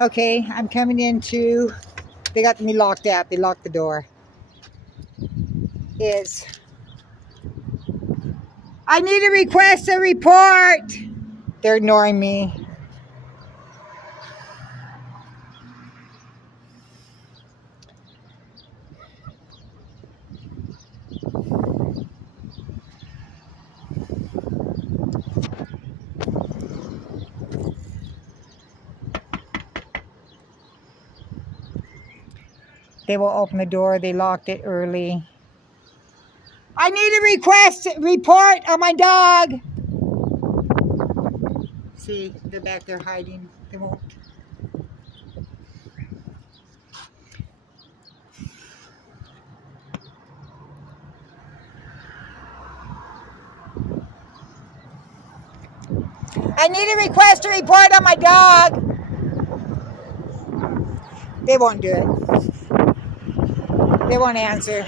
Okay, I'm coming into. They got me locked out. They locked the door. I need to request a report. They're ignoring me. They will open the door. They locked it early. I need to request a report on my dog. See, they're back there hiding. They won't. I need to request a report on my dog. They won't do it. They won't answer.